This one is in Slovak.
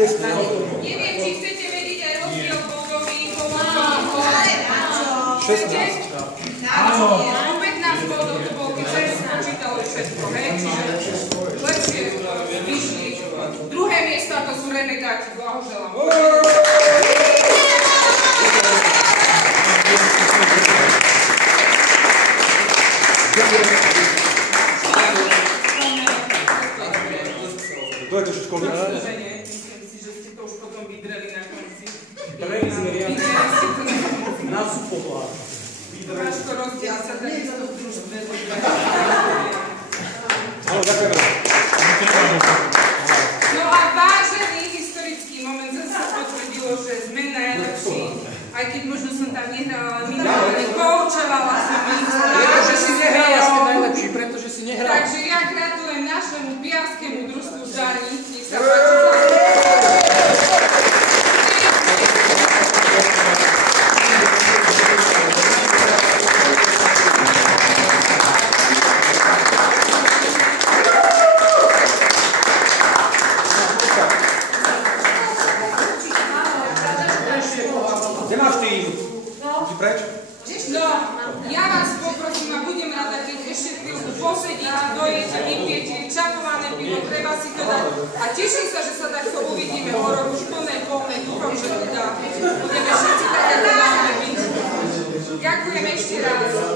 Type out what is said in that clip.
Neviem, či chcete vedieť aj rozdiel bodový, chcete? Áno. O 15 bodov to bolo, keď sa spočítalo všetko, hej? Čiže lepšie vyšli. Druhé miesta to sú renegáti, blahoželám. To je to všetko ľudské. Myslím si, že ste to už potom vydreli na konci. Na sú pohľad. Máš to rozdiel sa takisto v družstve. Áno, ďakujem. No a vážený historický moment zase sa potvrdilo, že sme najlepší. Aj keď možno som tam nehrala, minimálne poučovala som ich. Pretože si nehrala, ste najlepší, pretože si nehrala. Takže ja gratulujem našemu pijarskému družstvu Žani. Nech sa páči za Kde máš tým? Si preč? No, ja vás poprosím a budem rada, keď ešte chvíľku posedíte, dojete, vypijete, čakované pivo, treba si to dať. A teším sa, že sa takto uvidíme o rok už plné, dúfam, že teda budeme všetci tak, ako máme byť. Ďakujem ešte raz.